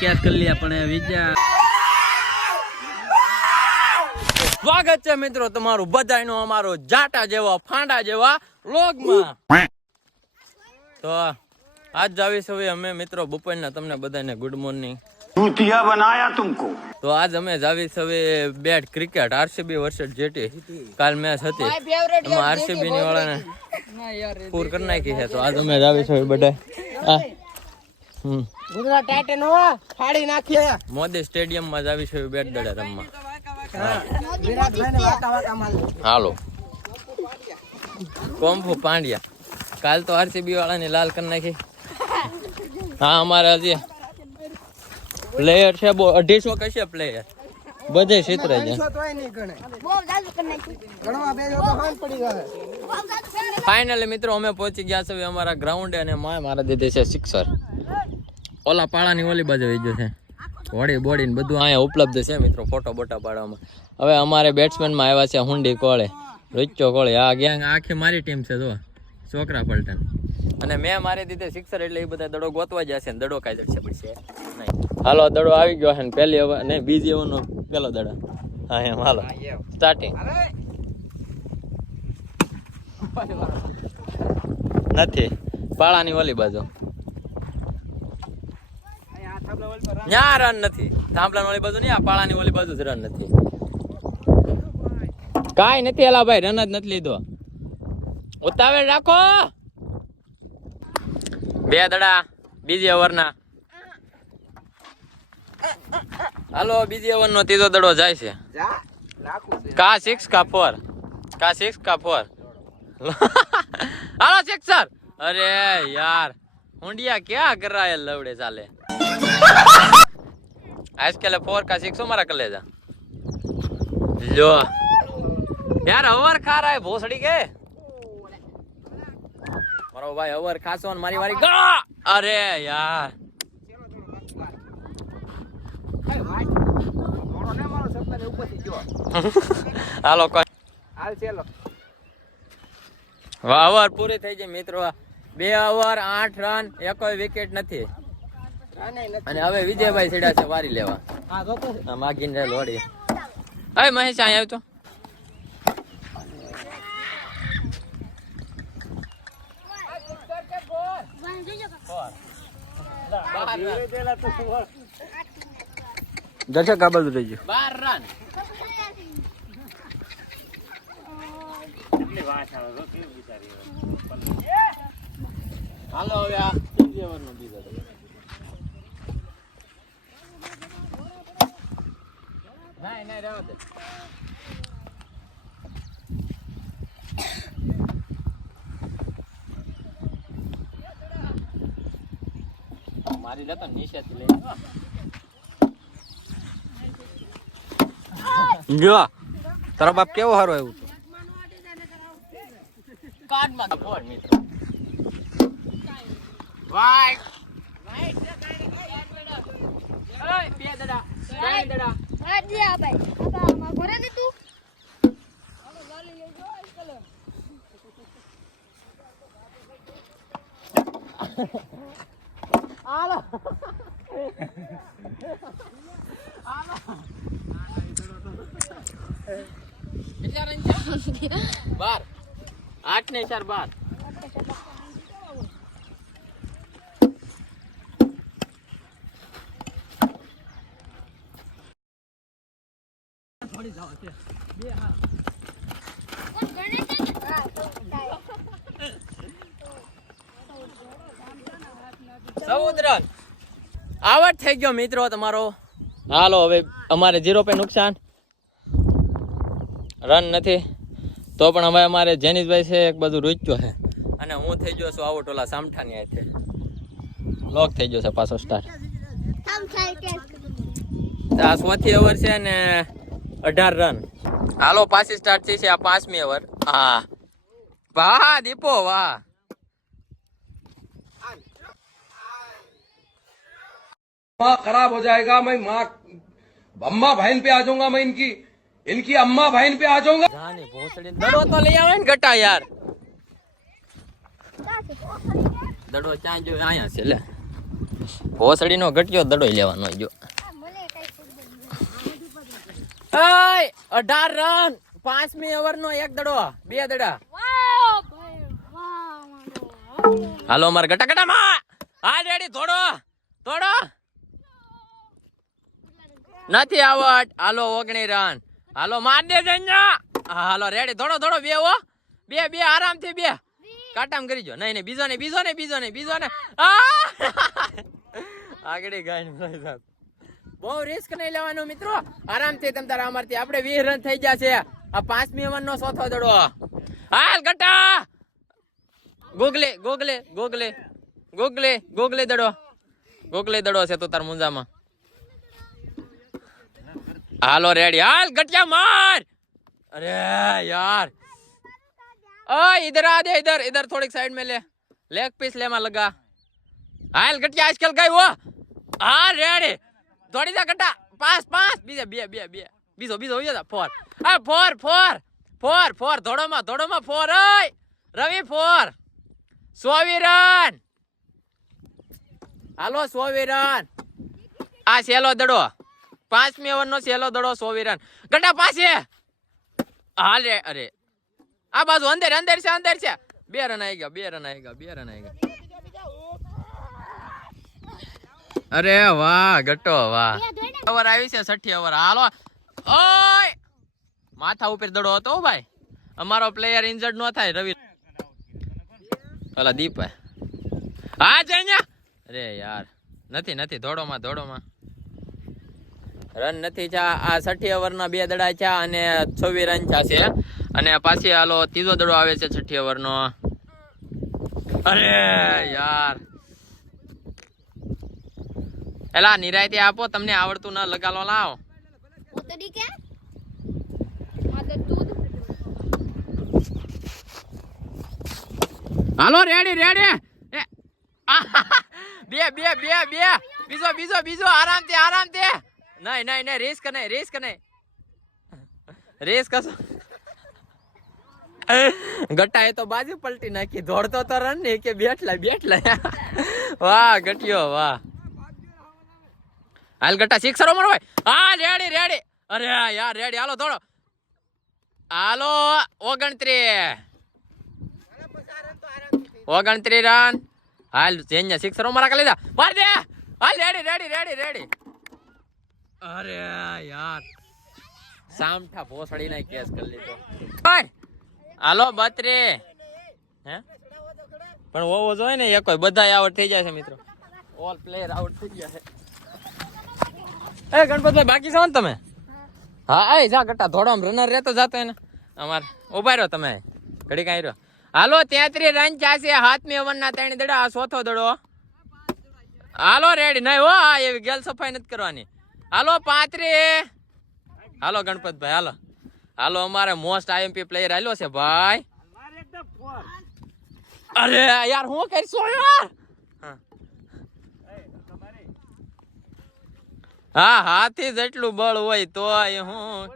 Case કરી લે પણ વિચાર. સ્વાગત છે મિત્રો તમારું બધાયનો અમારો જાટા જેવા ફાંડા જેવા વ્લોગમાં. તો આજ જાવી સવે અમે મિત્રો બપોરના તમને બધાને ગુડ મોર્નિંગ. ભૂતિયા બનાયા તુમકો. તો આજ અમે જાવી સવે બેટ ક્રિકેટ આરસીબી વર્સેસ જેટી. કાલ મેચ હતી એમાં આરસીબી ની વાળાને પૂર કરી નાખી છે. તો આજ અમે જાવી સવે બધા ગુજરાત ટાઇટન હો ફાડી નાખીએ. મોદી સ્ટેડિયમ માં જાવી સવે બેટ દડા રમવા. હાલો કોમ્ફુ પાંડ્યા. કાલ તો આરસીબી વાળાને લાલ કરી નાખી. હા અમારે હજી પ્લેયર છે 250 કશે પ્લેયર બધે ક્ષેત્ર છે. ફાઇનલી મિત્રો અમે પહોંચી ગયા છે અમારા ગ્રાઉન્ડે અને મારા દીધી છે સિક્સર. ઓલા પાળાની ઓલી બાજુ વહી ગયો છે. હોડી બોડી ને બધું અહીંયા ઉપલબ્ધ છે મિત્રો ફોટો બોટા પાડવામાં. હવે અમારે બેટ્સમેનમાં આવ્યા છે હુંડી કોળે, રુચ્ચો કોળે. આ ગેંગ આખી મારી ટીમ છે. જો છોકરા પલટન અને મેં મારી દીધે સિક્સર એટલે એ બધા દડો ગોતવા જશે ને દડો કાંઈ જડશે પડશે નહીં. હાલો દડો આવી ગયો છે ને પહેલી ઓવર નહીં બીજી ઓવરનો પેલો દડો. હા એમ હાલો સ્ટાર્ટિંગ. નથી પાળાની ઓલી બાજુ ન્યા રન નથી. થાંભલા ઓલી બાજુ નહીં આ પાળાની ઓલી બાજુ જ રન નથી. કાંઈ નથી એલા ભાઈ રન જ નથી લીધો. ઉતાવળ રાખો. બે દડા બીજી ઓવરના. હાલો બીજી ઓવર નો ત્રીજો દડો જાય છે. કા 6 કા 4 કા 6 કા 4. હાલો સિક્સર. અરે યાર હુંડિયા ક્યાં કરાય લવડે ચાલે. આજકાલ 4 का 6 मारा कर ले जा लो यार ओवर खा रहा है भोसड़ी के मारो भाई ओवर खासो मारी मारी गा. अरे यार હાલો કોઈ હાલ ચાલો. ઓવર પૂરી થઈ ગઈ મિત્રો. 2 ઓવર 8 રન એકોય વિકેટ નથી. અને હવે વિજયભાઈ સીડા છે વારી લેવા. હા માગીને લોડી. અરે મહેશ અહીંયા આવ્યો તો દર્શક આ બાજુ રહી ગયો 12 રન. હાલો હવે આ ત્રીજી ઓવરનો બીજો નહીં નહીં રહેવા દે. મારી લેતો નીચેથી લઈ જો તારો બાપ કેવો સારો આવ્યો તો કાર્ડમાં ફોર મિત્રો વાઈટ વાઈટ બે દડા બે દડા આ ભાઈ આમાં ભરે દે તું. આલો કેટલા રન છે 12 8 ને 4 12. થોડી જાવ છે બે. હા કોણ ગણે છે ને હા તો થાય 14 રન આવટ થઈ ગયો મિત્રો તમારો. હાલો હવે અમારે 0 पे નુકસાન. રન નથી તો પણ હવે અમારે જેનિશભાઈ છે એક બાજુ રૂચ્યો છે અને હું થઈ ગયો છું આઉટ. ઓલા સામઠાની આથે લોક થઈ ગયો છે પાછો સ્ટાર. આમ થાય ટેસ્ટ આ 4થી ઓવર છે ને 18 રન. હાલો પાછી સ્ટાર્ટ થઈ છે આ 5મી ઓવર. હા વાહ દીપો વાહ. खराब हो जाएगा. मैं माँ अम्मा बहन पे आ जाऊंगा. मैं इनकी अम्मा बहन पे आ जाऊंगा. જાની ભોસડી દડો તો લઈ આવે ને ગટા યાર. દડો ક્યાં જો અહીંયા છે લે ભોસડીનો ઘટ્યો દડો લેવાનો જો મને કઈ એય 18 રન 5મી ઓવરનો એક દડો 2 દડા વાહ ભાઈ વાહ મારો હાલો માર ગટામાં હા રેડી થોડો નથી આવટ હાલો 19 રન હાલો માર દે જન્યા હાલો રેડી થોડો બે હો બે આરામથી બે કાટામ કરી જો નહીં બીજો ને આગળ ગાય બહુ રિસ્ક નહીં લેવાનું મિત્રો આરામથી તમ તારા અમારથી આપણે 20 રન થઈ ગયા છે આ 5મી ઓવરનો ચોથો દડો હાલ ગટા ગોગલે દડો છે તો તાર મુંજામાં હાલો રેડી હાલ ગટિયા માર અરે यार इधर आ दे इधर थोड़ी साइड में ले लेग पीस ले मा लगा हाल गटिया आजकल गई वो हाँ रेडी थोड़ी सा गट्टा पास बीजे बीजो हो जा फोर थोड़ो में फोर रवि फोर 100 रन हालो 100 रन आ सेलो दड़ो 5મી ઓવરનો સેલો દડો 100 રન ગટા પાસે હાલ રે અરે આ બાજુ અંદર છે 2 રન આવી ગયા અરે વાહ ગટ્ટો વાહ ઓવર આવી છે 60 ઓવર હાલો ઓય માથા ઉપર દડો હતો ભાઈ અમારો પ્લેયર ઇન્જર્ડ નો થાય રવિ ઓલા દીપ હા જઈયા અરે યાર નથી દોડોમાં રન નથી ચા આ 60 ઓવરના 2 દડા છે અને 26 રન છે અને પાછી હાલો ત્રીજો દડો આવે છે 60 ઓવરનો અરે યાર એલા નિરાયતે આપો તમને આવડતું ના લગાલો લાવ ઉતરી કે માદે દૂધ હાલો રેડી બીજો આરામથી નહીં રિસ્ક કશો ગટ્ટા એ તો બાજુ પલટી નાખી દોડતો તો રન ને કે બેઠલા વાહ ગટ્યો વાહ હાલ ગટ્ટા સિક્સરો મારો ભાઈ હા રેડી અરે યાર રેડી હાલો થોડો હાલો 29 રન હાલ જેન્યા સિક્સરો મારા લીધા માર દે હાલ રેડી અરે યાર સામઠા ભોસડી ના કેસ કરી લીધો હાલો 32 હે પણ ઓવો જોઈએ ને એક બધા આઉટ થઈ જાય છે મિત્રો ઓલ પ્લેયર આઉટ થઈ ગયા છે એ ગણપતભાઈ બાકી છો ને તમે હા એ જા ગટ્ટા થોડો રનર રહેતો જાતો એને અમાર ઉભા રહ્યો તમે ઘડી કાંઈ રહ્યો હાલો 33 રન ચાસે 7મી ઓવરના 3 દડા આ ચોથો દડો હાલો રેડી નહીં હો એવી ગેલ સફાઈ નથી કરવાની હાલો 35 હાલો ગણપતભાઈ હાલો અમારે મોસ્ટ આઈએમપી પ્લેયર આલ્યો છે ભાઈ અરે યાર હું કરશો યાર હા હાથી જેટલું બળ હોય તો હું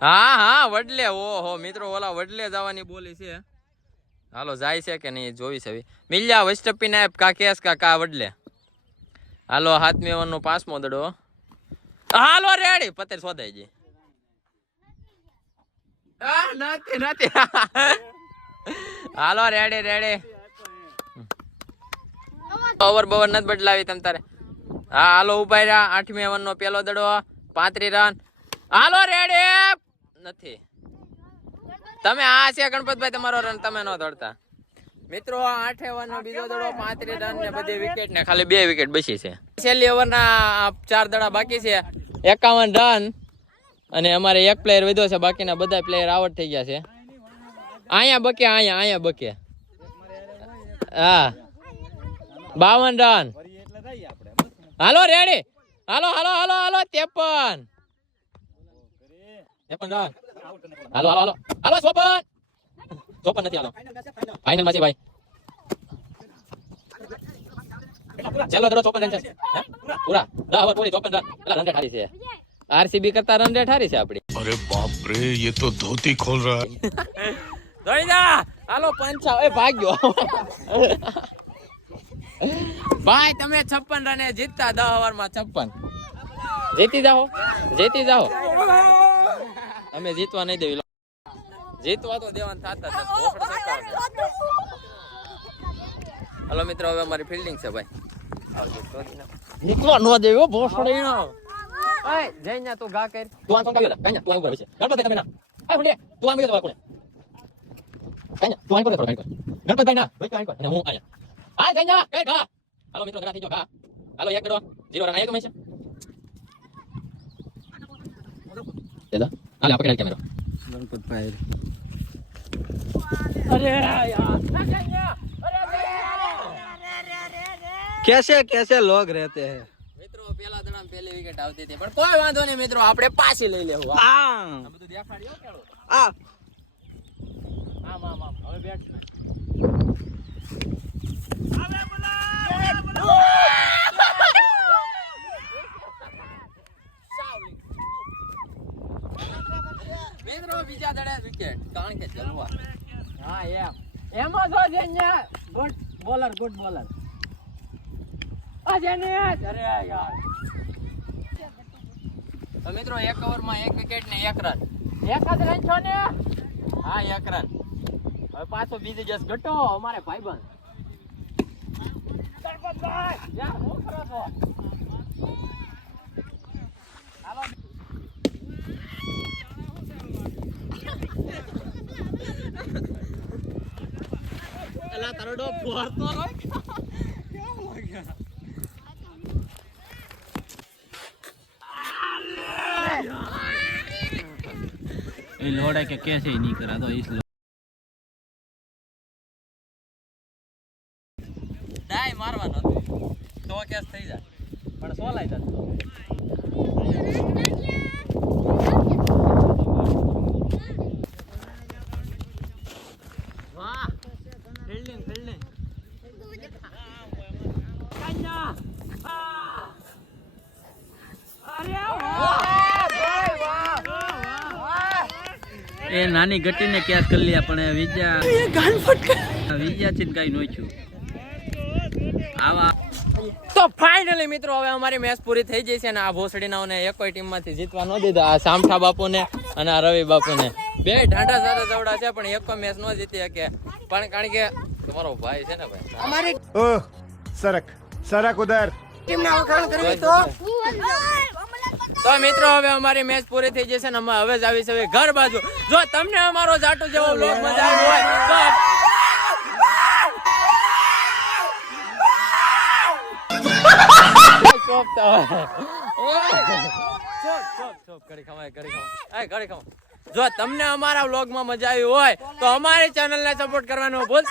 હા વડલે ઓહો મિત્રો ઓલા વડલે જવાની બોલી છે હાલો જાય છે કે નહીં જોઈ છે મિલ્યા વેસ્ટપી ના કા કેસ કા વડલે હાલો 7મી ઓવરનો 5મો દડો હાલો રેડી પતેર શોધાઈ જી નથી હાલો રેડી ઓવર બવર નથી બદલાવી તમ તારે હા હાલો ઉભા રહ્યા 8મી ઓવરનો પેલો દડો 35 રન હાલો રેડી નથી તમે આ છે ગણપતભાઈ તમારો રન તમે નો દોડતા મિત્રો 8 ઓવરનો બીજો દડો 35 રન ને બધી વિકેટ ને ખાલી 2 વિકેટ બચી છે છેલ્લી ઓવરના 4 દડા બાકી છે 51 રન અને અમારે એક પ્લેયર વધ્યો છે બાકીના બધા પ્લેયર આઉટ થઈ ગયા છે અહીંયા બકે હા 52 રન હાલો રેડી હાલો 53 રન હાલો 54 નથી હાલો ફાઇનલ માં છે ભાઈ ચાલો દડો 54 રન છે પૂરા 10 ઓવર પૂરી 54 રન રન રેટ હારી છે આરસીબી કરતા રન રેટ હારી છે આપડી अरे बाप रे ये तो धोती खोल रहा है દોડી જા હાલો 55 એ ભાગ્યો ભાઈ તમે 56 રને જીતતા 10 ઓવરમાં 56 જીતી જાઓ અમે જીતવા નહીં દેવી જીતવા તો દેવાન થતા હાલો મિત્રો હવે અમારી ફિલ્ડિંગ છે ભાઈ જીતવા નો દેવો ભોસડી નો ઓય જઈના તું ગા કર તું આમ કાઢી લે કાંઈ તું આમ ઉપર બેસે ગણપત તમે ના આ ફુંડે તું આમ બેસે બાપુને કાંઈ તું આમ ઉપર ગણપત ભાઈ ના ભાઈ કાંઈ અને હું આયા આ જઈના કે ગા હાલો મિત્રો ઘણા થઈ જો ગા હાલો એક કરો 0 રન આયા તમે છે દેદા હાલે આપણે કેમેરો ગણપત ભાઈ અરે યાર कैसे कैसे लोग रहते हैं મિત્રો પેલા દડામ પહેલી વિકેટ આવતી હતી પણ કોઈ વાંધો નહીં મિત્રો આપણે પાછી લઈ લેવું આ બધું દેખાડ્યો કેળો આ આમ હવે બેટ મિત્રો બીજા દડે વિકેટ કારણ કે જલવા હા એમાં જો જન્યા ગુડ બોલર અરે યાર તો મિત્રો એક ઓવરમાં એક વિકેટ ને એક રન એક જ રન છો ને હા એક રન હવે પાછો બીજી જસ ઘટો અમારે ભાઈબંધ ગણપતભાઈ યાર હું કરો છો હાલો એલા તારો ડો ફોડતો રોય ये लोड़ा के कैसे ही नहीं करा तो इस ડાય મારવાનો તો કેસ થઈ જાય પણ સોલાઈ જતો વાહ ફિલ્ડિંગ કન્યા અરે ये नानी गट्टी ने कैच कर लिया पण विजया विजया चिन कई नो छू आवा તો ફાઇનલી મિત્રો હવે અમારી મેચ પૂરી થઈ જઈ છે અને આ ભોસડીનાઓને એકોય ટીમમાંથી જીતવા ન દીધા આ સામઠા બાપુને અને આ રવિ બાપુને બે ઢાંઢા સાથે જવડા છે પણ એક મેચ ન જીતી શકે પણ કારણ કે તમારો ભાઈ છે ને ભાઈ અમારી ओह सरक सरक उधर ટીમ ના વખાણ કરવી તો તો મિત્રો હવે અમારી મેચ પૂરી થઈ જશે ને અમે હવે જ આવી છે ઘર બાજુ જો તમને અમારો જાટુ જેવો વ્લોગ મજા આવ્યો હોય તો ચોપતા ચોપ કરી ખવાય જો તમને અમારા વ્લોગમાં મજા આવી હોય તો અમારી ચેનલને સપોર્ટ કરવાનો ભૂલ